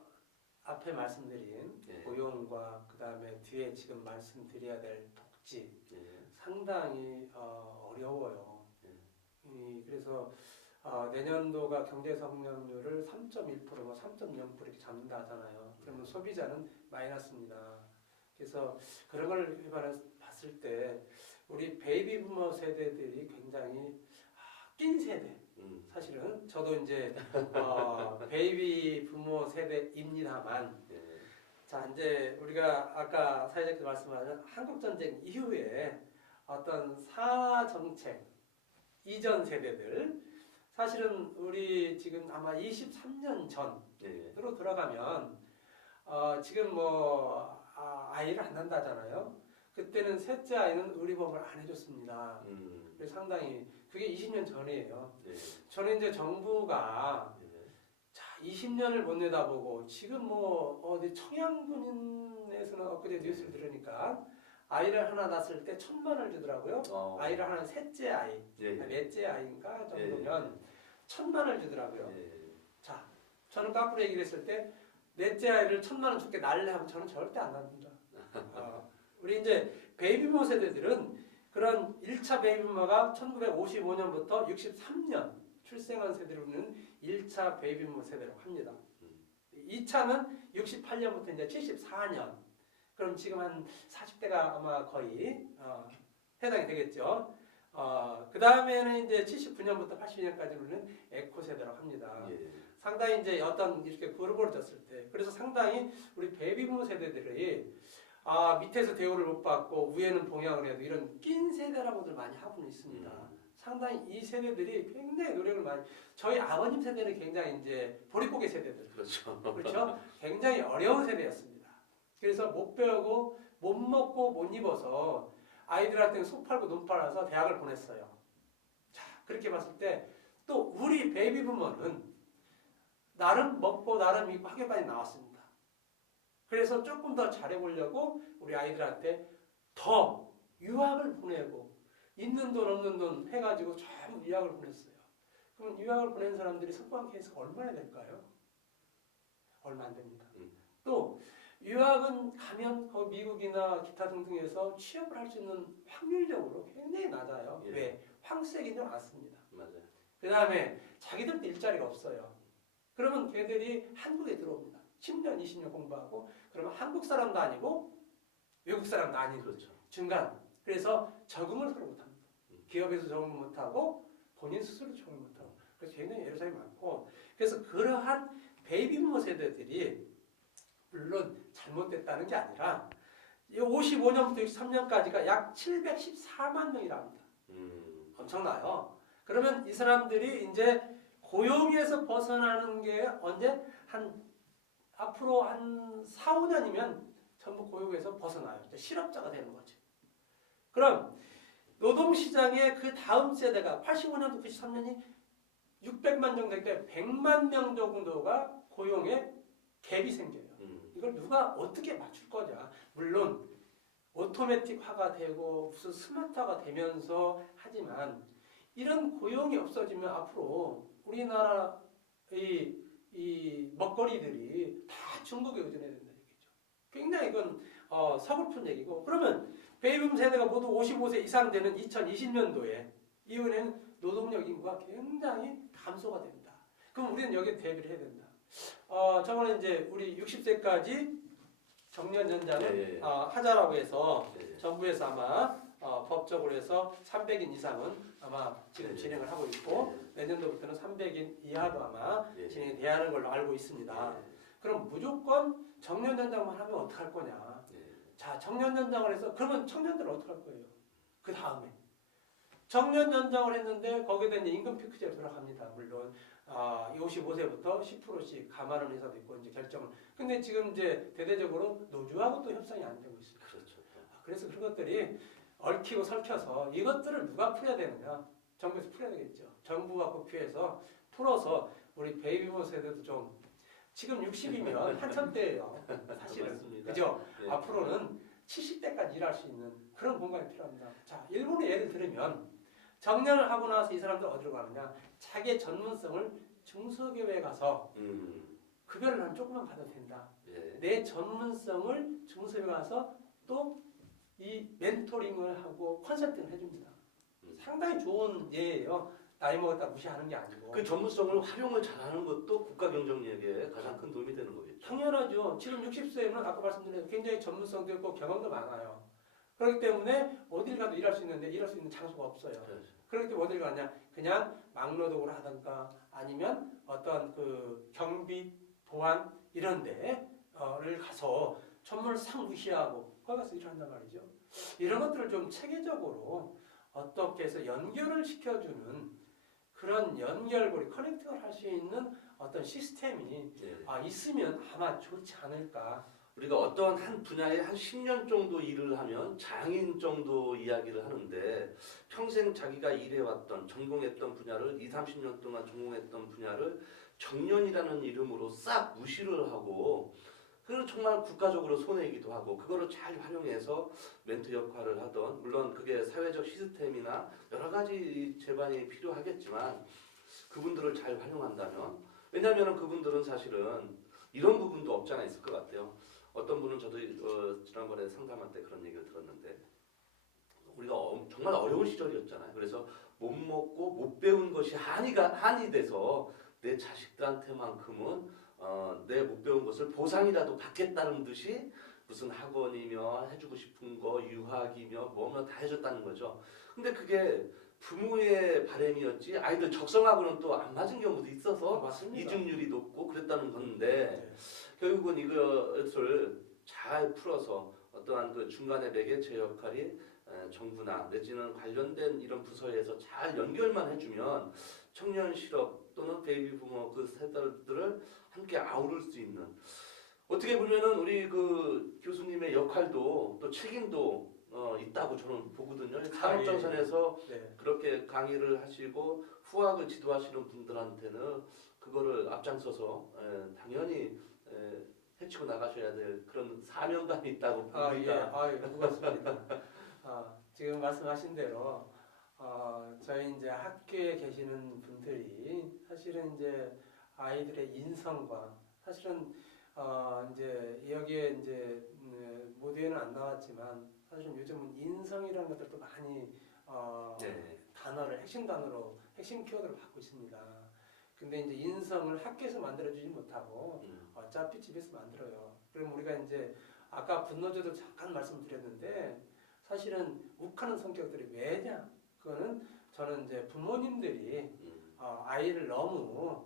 앞에 말씀드린 네. 고용과 그 다음에 뒤에 지금 말씀드려야 될 복지 네. 상당히 어려워요. 네. 그래서 내년도가 경제 성장률을 3.1%, 뭐 3.0% 이렇게 잡는다 하잖아요. 그러면 소비자는 마이너스입니다. 그래서 그런 걸 봤을 때 우리 베이비 부머 세대들이 굉장히 낀 세대. 사실은 저도 이제 베이비 부모 세대입니다만, 네. 자 이제 우리가 아까 사회자께서 말씀하신 한국 전쟁 이후에 어떤 사화 정책 이전 세대들 사실은 우리 지금 아마 23년 전으로 네. 들어가면 지금 뭐 아이를 안 낳는다잖아요. 그때는 셋째 아이는 의료보험을 안 해줬습니다. 그래서 상당히 그게 20년 전이에요. 네. 저는 이제 정부가 네. 자 20년을 못 내다보고 지금 뭐 어디 청양군에서는 엊그제 뉴스를 들으니까 아이를 하나 낳았을 때 1,000만 원을 주더라고요. 아이를 하나 셋째 아이, 네. 넷째 아이인가 정도면 1,000만 원을 주더라고요. 네. 자 저는 거꾸로 얘기를 했을 때 넷째 아이를 1,000만 원 줄게 낳을래 하면 저는 절대 안 낳습니다. 우리 이제 베이비부머 세대들은 그런 1차 베이비부머가 1955년부터 63년 출생한 세대로는 1차 베이비부머 세대라고 합니다. 2차는 68년부터 이제 74년. 그럼 지금 한 40대가 아마 거의 해당이 되겠죠. 그 다음에는 이제 79년부터 82년까지는 에코 세대라고 합니다. 예. 상당히 이제 어떤 이렇게 그룹으로 졌을 때, 그래서 상당히 우리 베이비부모 세대들이 밑에서 대우를 못 받고 위에는 봉양을 해도 이런 낀 세대라고들 많이 하고는 있습니다. 상당히 이 세대들이 굉장히 노력을 많이, 저희 아버님 세대는 굉장히 이제 보릿고개 세대들, 그렇죠. 그렇죠? 굉장히 어려운 세대였습니다. 그래서 못 배우고 못 먹고 못 입어서 아이들한테는 속 팔고 눈 팔아서 대학을 보냈어요. 자, 그렇게 봤을 때 또 우리 베이비 부모는 나름 먹고 나름 입고 학교까지 나왔습니다. 그래서 조금 더 잘해보려고 우리 아이들한테 더 유학을 보내고 있는 돈 없는 돈 해가지고 전부 유학을 보냈어요. 그럼 유학을 보낸 사람들이 석방 케이스가 얼마나 될까요? 얼마 안 됩니다. 또 유학은 가면 거기 미국이나 기타 등등에서 취업을 할 수 있는 확률적으로 굉장히 낮아요. 예. 왜? 황색이 좀 많습니다. 맞아요. 그 다음에 자기들도 일자리가 없어요. 그러면 걔들이 한국에 들어옵니다. 10년, 20년 공부하고 그러면 한국 사람도 아니고 외국 사람도 아닌 그렇죠. 중간. 그래서 적응을 서로 못합니다. 기업에서 적응 못하고 본인 스스로 적응 못하고 그래서 굉장히 애로사항이 많고 그래서 그러한 베이비부모 세대들이 물론 잘못됐다는 게 아니라 55년부터 63년까지가 약 714만 명이라 합니다. 엄청나요. 그러면 이 사람들이 이제 고용에서 벗어나는 게 언제 앞으로 한 4, 5년이면 전부 고용에서 벗어나요. 실업자가 되는 거죠. 그럼 노동시장의 그 다음 세대가 85년부터 93년이 600만 정도 되니까 100만 명 정도가 고용에 갭이 생겨요. 이걸 누가 어떻게 맞출 거냐. 물론 오토매틱화가 되고 무슨 스마트화가 되면서 하지만 이런 고용이 없어지면 앞으로 우리나라 이 먹거리들이 다 중국에 의존해야 된다는 얘기죠. 굉장히 이건 서글픈 얘기고 그러면 베이비붐 세대가 모두 55세 이상 되는 2020년도에 이후에는 노동력 인구가 굉장히 감소가 된다. 그럼 우리는 여기에 대비를 해야 된다. 저번에 이제 우리 60세까지 정년 연장을 하자라고 해서 정부에서 아마 법적으로 해서 300인 이상은 아마 지금 진행을 하고 있고 내년도부터는 300인 이하도 아마 진행이 돼야 하는 걸로 알고 있습니다. 그럼 무조건 정년 연장만 하면 어떡할 거냐. 자, 정년 연장을 해서 그러면 청년들은 어떡할 거예요? 그 다음에 정년 연장을 했는데 거기에 대한 임금 피크제로 들어갑니다. 물론 55세부터 10%씩 감안하는 회사도 있고 이제 결정을. 근데 지금 이제 대대적으로 노조하고 또 협상이 안 되고 있습니다. 그렇죠. 그래서 그런 것들이 얽히고 설켜서 이것들을 누가 풀어야 되느냐? 정부에서 풀어야 되겠죠. 정부가 국회에서 풀어서 우리 베이비붐 세대도 좀 지금 60이면 한참 때예요. 사실은. 맞습니다. 그죠? 예. 앞으로는 70대까지 일할 수 있는 그런 공간이 필요합니다. 자, 일본의 예를 들으면 정년을 하고 나서 이 사람들 어디로 가느냐? 자기의 전문성을 중소기업에 가서 급여를 한 조금만 받아도 된다. 내 전문성을 중소기업에 가서 또 이 멘토링을 하고 컨설팅을 해줍니다. 상당히 좋은 예예요. 나이 먹었다 무시하는 게 아니고. 그 전문성을 활용을 잘하는 것도 국가 경쟁력에 가장 큰 도움이 되는 거겠죠. 당연하죠. 지금 60세면 아까 말씀드린 굉장히 전문성도 있고 경험도 많아요. 그렇기 때문에 어딜 가도 일할 수 있는데 일할 수 있는 장소가 없어요. 그렇죠. 그렇기 때문에 어딜 가냐? 그냥 막노동으로 하든가 아니면 어떤 그 경비, 보안 이런 데를 가서 전문을 싹 무시하고 거기 가서 일을 한단 말이죠. 이런 것들을 좀 체계적으로 어떻게 해서 연결을 시켜주는 그런 연결고리, 커넥팅을 할 수 있는 어떤 시스템이 있으면 아마 좋지 않을까. 우리가 어떤 한 분야에 한 10년 정도 일을 하면 장인 정도 이야기를 하는데 평생 자기가 일해왔던 전공했던 분야를 20, 30년 동안 전공했던 분야를 정년이라는 이름으로 싹 무시를 하고 그걸 정말 국가적으로 손해이기도 하고 그거를 잘 활용해서 멘토 역할을 하던 물론 그게 사회적 시스템이나 여러 가지 제반이 필요하겠지만 그분들을 잘 활용한다면 왜냐하면 그분들은 사실은 이런 부분도 없지 않아 있을 것 같아요. 어떤 분은 저도 지난번에 상담할 때 그런 얘기를 들었는데 우리가 정말 어려운 시절이었잖아요. 그래서 못 먹고 못 배운 것이 한이 돼서 내 자식들한테만큼은 내 못 배운 것을 보상이라도 받겠다는 듯이 무슨 학원이며 해주고 싶은 거 유학이며 뭐며 다 해줬다는 거죠. 근데 그게 부모의 바람이었지 아이들 적성하고는 또 안 맞은 경우도 있어서 맞습니다. 이중률이 높고 그랬다는 건데 네. 결국은 이것을 잘 풀어서 어떠한 그 중간에 매개체 역할이 정부나 내지는 관련된 이런 부서에서 잘 연결만 해주면 청년 실업 또는 베이비 부모 그 세대들을 함께 아우를 수 있는 어떻게 보면은 우리 그 교수님의 역할도 또 책임도 있다고 저는 보거든요. 산업정선에서 네. 그렇게 강의를 하시고 후학을 지도하시는 분들한테는 그거를 앞장서서 당연히 해치고 나가셔야 될 그런 사명감이 있다고 봅니다. 예. 고맙습니다. 지금 말씀하신 대로 저희 이제 학교에 계시는 분들이 사실은 이제 아이들의 인성과 사실은 이제 여기에 이제 모두에는 안 나왔지만 사실은 요즘은 인성이라는 것들도 많이 네. 단어를 핵심 단어로 핵심 키워드로 받고 있습니다. 근데 이제 인성을 학교에서 만들어주지 못하고 어차피 집에서 만들어요. 그럼 우리가 이제 아까 분노조도 잠깐 말씀드렸는데 사실은 욱하는 성격들이 왜냐? 그거는 저는 이제 부모님들이 아이를 너무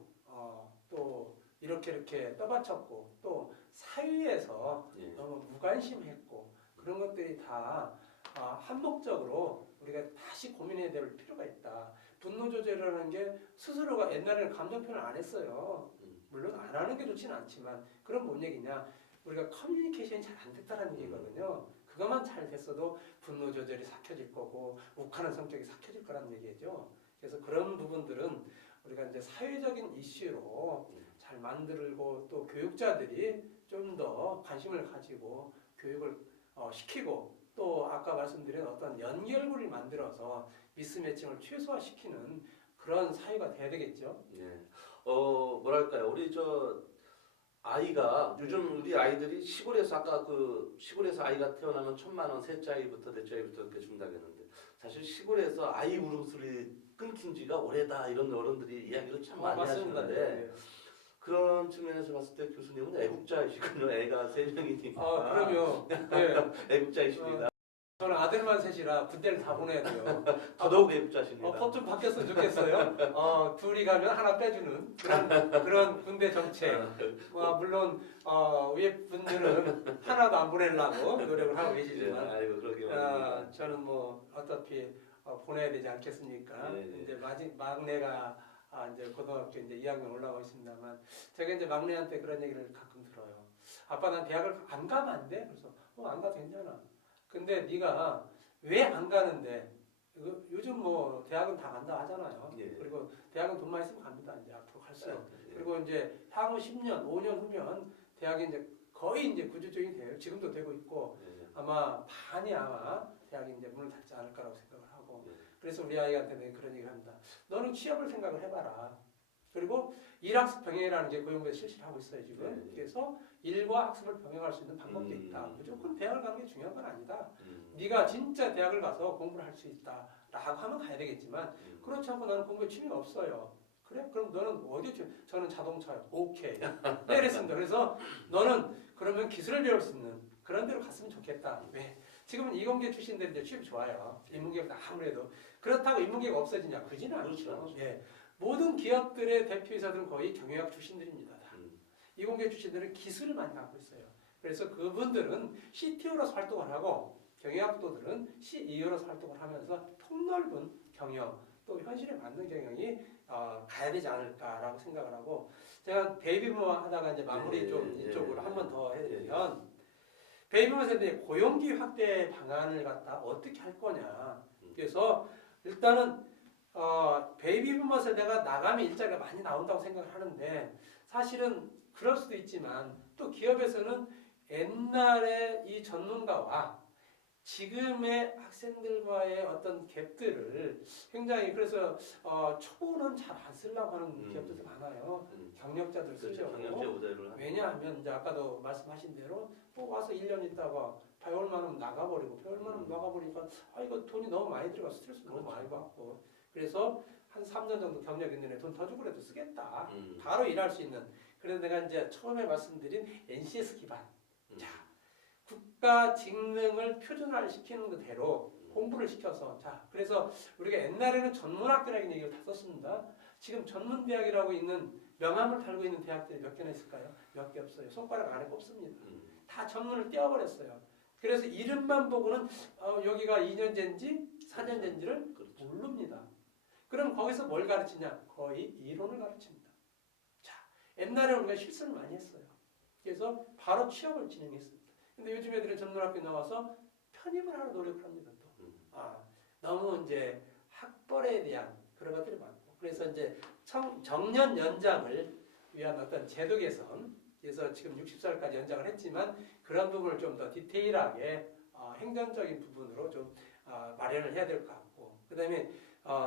또 이렇게 떠받쳤고 또 사회에서 예. 너무 무관심했고 그런 것들이 다 한목적으로 우리가 다시 고민해야 될 필요가 있다. 분노 조절이라는 게 스스로가 옛날에는 감정 표현을 안 했어요. 물론 안 하는 게 좋지는 않지만 그럼 뭔 얘기냐? 우리가 커뮤니케이션이 잘 안 됐다라는 얘기거든요. 그것만 잘 됐어도 분노 조절이 삭혀질 거고 욱하는 성격이 삭혀질 거라는 얘기죠. 그래서 그런 부분들은 우리가 이제 사회적인 이슈로 잘 만들고 또 교육자들이 좀 더 관심을 가지고 교육을 시키고 또 아까 말씀드린 어떤 연결고리를 만들어서 미스매칭을 최소화시키는 그런 사회가 돼야 되겠죠. 네. 뭐랄까요? 우리 저 아이가 요즘 우리 아이들이 시골에서 아까 그 시골에서 아이가 태어나면 1,000만 원 셋째 아이부터 넷째 아이부터 이렇게 준다고 했는데 사실 시골에서 아이 울음소리 끊긴 지가 오래다 이런 어른들이 이야기를 참 많이 하시는데 네. 그런 측면에서 봤을 때 교수님은 애국자이시군요. 애가 3명이니까. 그럼요. 네. 애국자이십니다. 저는 아들만 셋이라 군대를 다 보내야 돼요. 더더욱 애국자십니다. 법 좀 바뀌었으면 좋겠어요. 둘이 가면 하나 빼주는 그런 군대 정책. 물론 위에 분들은 하나도 안 보내려고 노력을 하고 계시지만 아이고 그러게 저는 뭐 어차피 보내야 되지 않겠습니까? 네. 이제 막내가 이제 고등학교 이제 2학년 올라가고 있습니다만 제가 이제 막내한테 그런 얘기를 가끔 들어요. 아빠 난 대학을 안 가면 안 돼? 그래서 안 가도 괜찮아. 근데 네가 왜 안 가는데? 요즘 뭐 대학은 다 간다 하잖아요. 예. 그리고 대학은 돈만 있으면 갑니다. 이제 앞으로 갈수록. 예. 그리고 이제 향후 10년, 5년 후면 대학이 이제 거의 이제 구조적이 돼요. 지금도 되고 있고 아마 반이 아마 대학이 이제 문을 닫지 않을 거라고 생각을 하고. 그래서 우리 아이한테 그런 얘기를 합니다. 너는 취업을 생각을 해봐라. 그리고 일학습 병행이라는 게 고용부에서 실시를 하고 있어요 지금. 그래서 일과 학습을 병행할 수 있는 방법도 있다. 무조건 대학을 가는 게 중요한 건 아니다. 네가 진짜 대학을 가서 공부를 할 수 있다라고 하면 가야 되겠지만 그렇지 않고 나는 공부에 취미가 없어요. 그래? 그럼 너는 어디에 저는 자동차요. 오케이. 네, 그랬습니다. 그래서 너는 그러면 기술을 배울 수 있는 그런 데로 갔으면 좋겠다. 왜? 지금은 이공계 출신들이 이제 취업이 좋아요. 인문계가 아무래도 그렇다고 인문계가 없어지냐? 그러지는 않죠. 예. 모든 기업들의 대표이사들은 거의 경영학 출신들입니다. 이공계 출신들은 기술을 많이 갖고 있어요. 그래서 그분들은 CTO로서 활동을 하고 경영학도들은 CEO로서 활동을 하면서 폭넓은 경영 또 현실에 맞는 경영이 가야 되지 않을까라고 생각을 하고 제가 베이비부모 하다가 이제 마무리 좀 이쪽으로 한 번 더 해드리면 베이비부모 세대의 고용기 확대 방안을 갖다 어떻게 할 거냐. 그래서 일단은 베이비부머 세대가 나가면 일자리가 많이 나온다고 생각을 하는데 사실은 그럴 수도 있지만 또 기업에서는 옛날의 이 전문가와 지금의 학생들과의 어떤 갭들을 굉장히 그래서 초보는 잘 안 쓰려고 하는 기업들도 많아요. 경력자들 쓰려고. 경력자 우대를 왜냐하면 이제 아까도 말씀하신 대로 와서 1년 있다가 배울만 하면 나가버리고 배울만 하면 나가버리니까 이거 돈이 너무 많이 들어가 스트레스 너무 많이 받고 그래서 한 3년 정도 경력 있는 애 돈 더 주고라도 쓰겠다. 바로 일할 수 있는. 그래서 내가 이제 처음에 말씀드린 NCS 기반. 자, 국가 직능을 표준화시키는 그대로 공부를 시켜서 자 그래서 우리가 옛날에는 전문학교라는 얘기를 다 썼습니다. 지금 전문대학이라고 있는 명함을 달고 있는 대학들이 몇 개나 있을까요? 몇 개 없어요. 손가락 안에 꼽습니다. 다 전문을 떼어버렸어요. 그래서 이름만 보고는 여기가 2년제인지 4년제인지를 그렇죠. 모릅니다. 그럼 거기서 뭘 가르치냐? 거의 이론을 가르칩니다. 자, 옛날에 우리가 실수를 많이 했어요. 그래서 바로 취업을 진행했습니다. 근데 요즘 애들은 전문학교 나와서 편입을 하러 노력을 합니다. 또. 너무 이제 학벌에 대한 그런 것들이 많고 그래서 이제 정년 연장을 위한 어떤 제도 개선 그래서 지금 60살까지 연장을 했지만 그런 부분을 좀 더 디테일하게 행정적인 부분으로 좀 마련을 해야 될 것 같고 그다음에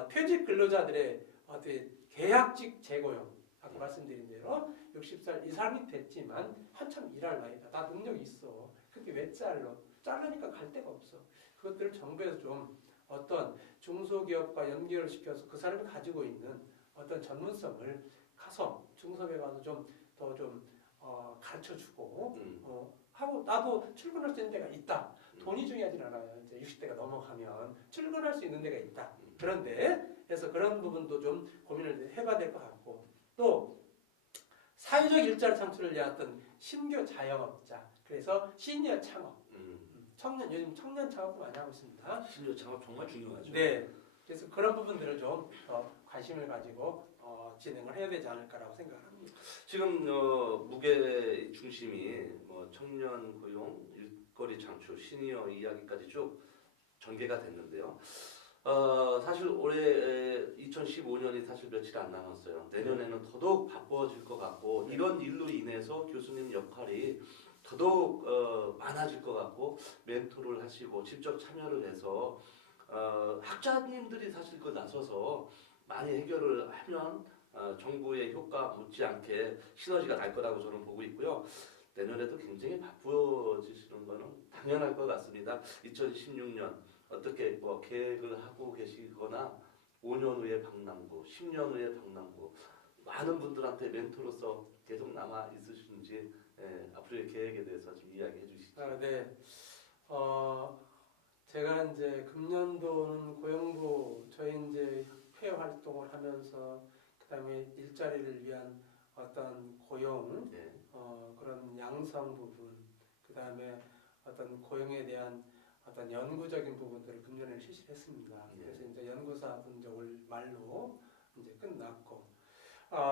퇴직 근로자들의 어떤 계약직 재고용 아까 말씀드린 대로 60살 이상이 됐지만 한참 일할 나이다. 나 능력이 있어. 그게 왜 잘러? 자르니까 갈 데가 없어. 그것들을 정부에서 좀 어떤 중소기업과 연결을 시켜서 그 사람이 가지고 있는 어떤 전문성을 가서 중소기업에 가서 좀 더 좀 가르쳐주고 하고 나도 출근할 수 있는 데가 있다. 돈이 중요하진 않아요. 이제 60대가 넘어가면 출근할 수 있는 데가 있다. 그런데 그래서 그런 부분도 좀 고민을 해봐야 될 것 같고 또 사회적 일자리 창출을 위한 어떤 신규 자영업자 그래서 시니어 창업 청년 요즘 청년 창업도 많이 하고 있습니다. 시니어 창업 정말 중요하죠. 네. 그래서 그런 부분들을 좀 관심을 가지고 진행을 해야 되지 않을까라고 생각합니다. 지금 무게 중심이 뭐 청년 고용, 일거리 창출, 시니어 이야기까지 쭉 전개가 됐는데요. 사실 올해 2015년이 사실 며칠 안 남았어요. 내년에는 더더욱 바빠질 것 같고 이런 일로 인해서 교수님 역할이 더더욱 많아질 것 같고 멘토를 하시고 직접 참여를 해서 학자님들이 사실 그 나서서 많이 해결을 하면 정부의 효과 못지않게 시너지가 날 거라고 저는 보고 있고요. 내년에도 굉장히 바빠지시는 거는 당연할 것 같습니다. 2016년 어떻게 뭐 계획을 하고 계시거나 5년 후에 박남구, 10년 후에 박남구 많은 분들한테 멘토로서 계속 남아 있으신지 앞으로의 계획에 대해서 좀 이야기해 주시죠. 네. 제가 이제 금년도는 고용부 저희 이제 협회 활동을 하면서 그다음에 일자리를 위한 어떤 고용 그런 양성 부분 그다음에 어떤 고용에 대한 어떤 연구적인 부분들을 금년에 실시했습니다. 그래서 이제 연구사도 이제 올 말로 이제 끝났고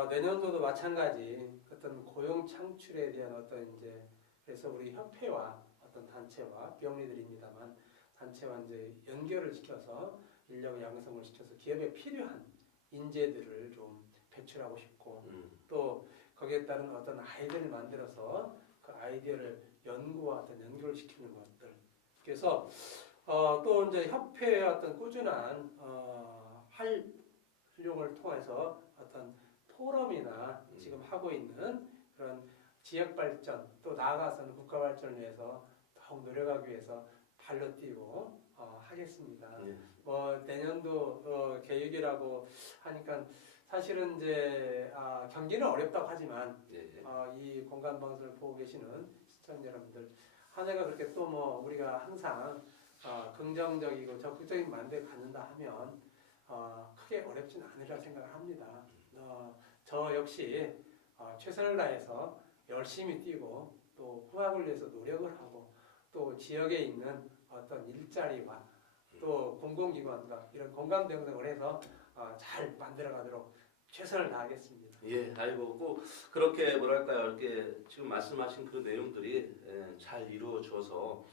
내년도도 마찬가지 어떤 고용 창출에 대한 어떤 이제 그래서 우리 협회와 어떤 단체와 비영리들입니다만 단체와 이제 연결을 시켜서 인력 양성을 시켜서 기업에 필요한 인재들을 좀 배출하고 싶고 또 거기에 따른 어떤 아이디어를 만들어서 그 아이디어를 연구와 어떤 연결을 시키는 것들. 그래서 또 이제 협회의 어떤 꾸준한 활용을 통해서 어떤 포럼이나 지금 하고 있는 그런 지역 발전 또 나아가서는 국가 발전을 위해서 더욱 노력하기 위해서 발로 뛰고 하겠습니다. 뭐 내년도 계획이라고 하니까 사실은 이제 경기는 어렵다고 하지만 이 공간 방송을 보고 계시는 시청자 여러분들 한 해가 그렇게 또 뭐 우리가 항상 긍정적이고 적극적인 만대를 갖는다 하면 크게 어렵진 않으리라 생각을 합니다. 저 역시 최선을 다해서 열심히 뛰고 또 후학을 위해서 노력을 하고 또 지역에 있는 어떤 일자리와 또 공공기관과 이런 공감대응을 해서 잘 만들어가도록 최선을 다하겠습니다. 예, 아이고 꼭 그렇게 뭐랄까요, 이렇게 지금 말씀하신 그 내용들이 잘 이루어져서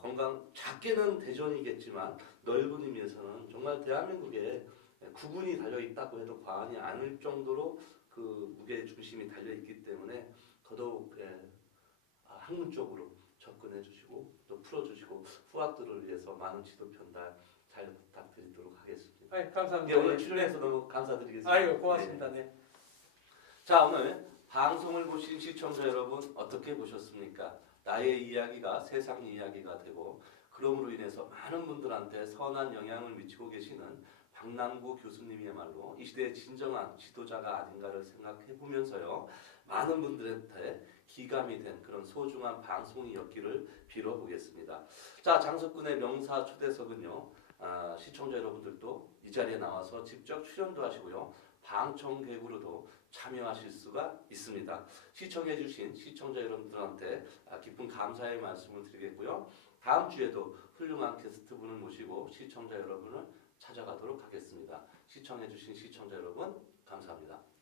건강 작게는 대전이겠지만 넓은 의미에서는 정말 대한민국에 구군이 달려 있다고 해도 과언이 아닐 정도로 그 무게 중심이 달려 있기 때문에 더더욱 학문 쪽으로 접근해 주시고 또 풀어주시고 후학들을 위해서 많은 지도 편달 잘 부탁드리도록 하겠습니다. 감사합니다. 예, 오늘 출연해서 너무 감사드리겠습니다. 아이고 고맙습니다. 네. 자, 오늘 방송을 보신 시청자 여러분 어떻게 보셨습니까? 나의 이야기가 세상의 이야기가 되고 그럼으로 인해서 많은 분들한테 선한 영향을 미치고 계시는 박남구 교수님이야말로 이 시대의 진정한 지도자가 아닌가를 생각해 보면서요. 많은 분들한테 기감이 된 그런 소중한 방송이었기를 빌어보겠습니다. 자, 장석군의 명사 초대석은요. 시청자 여러분들도 이 자리에 나와서 직접 출연도 하시고요. 방청객으로도 참여하실 수가 있습니다. 시청해주신 시청자 여러분들한테 깊은 감사의 말씀을 드리겠고요. 다음 주에도 훌륭한 게스트분을 모시고 시청자 여러분을 찾아가도록 하겠습니다. 시청해주신 시청자 여러분 감사합니다.